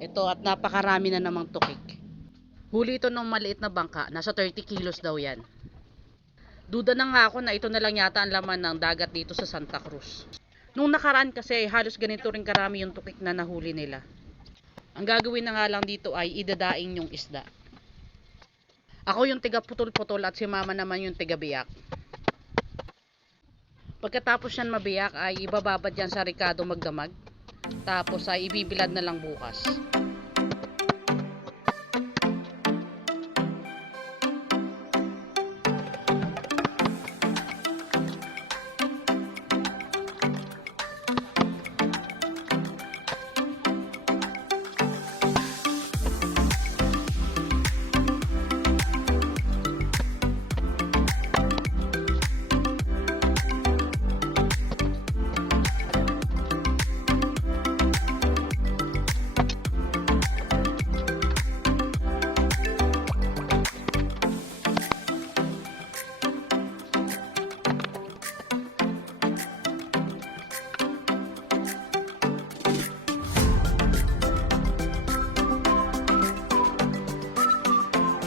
Ito at napakarami na namang tukik. Huli ito ng maliit na bangka, nasa 30 kilos daw yan. Duda na nga ako na ito na lang yata ang laman ng dagat dito sa Santa Cruz. Nung nakaraan kasi halos ganito rin karami yung tukik na nahuli nila. Ang gagawin na nga lang dito ay idadaing yung isda. Ako yung tiga putol-putol at si mama naman yung tiga biyak. Pagkatapos yan mabiyak ay ibababad yan sa Ricardo magdamag. Tapos ay ibibilad na lang bukas.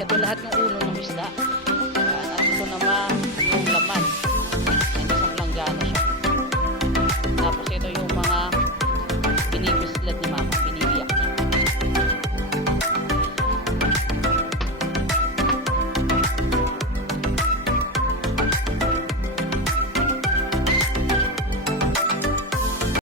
Ito lahat ng ulo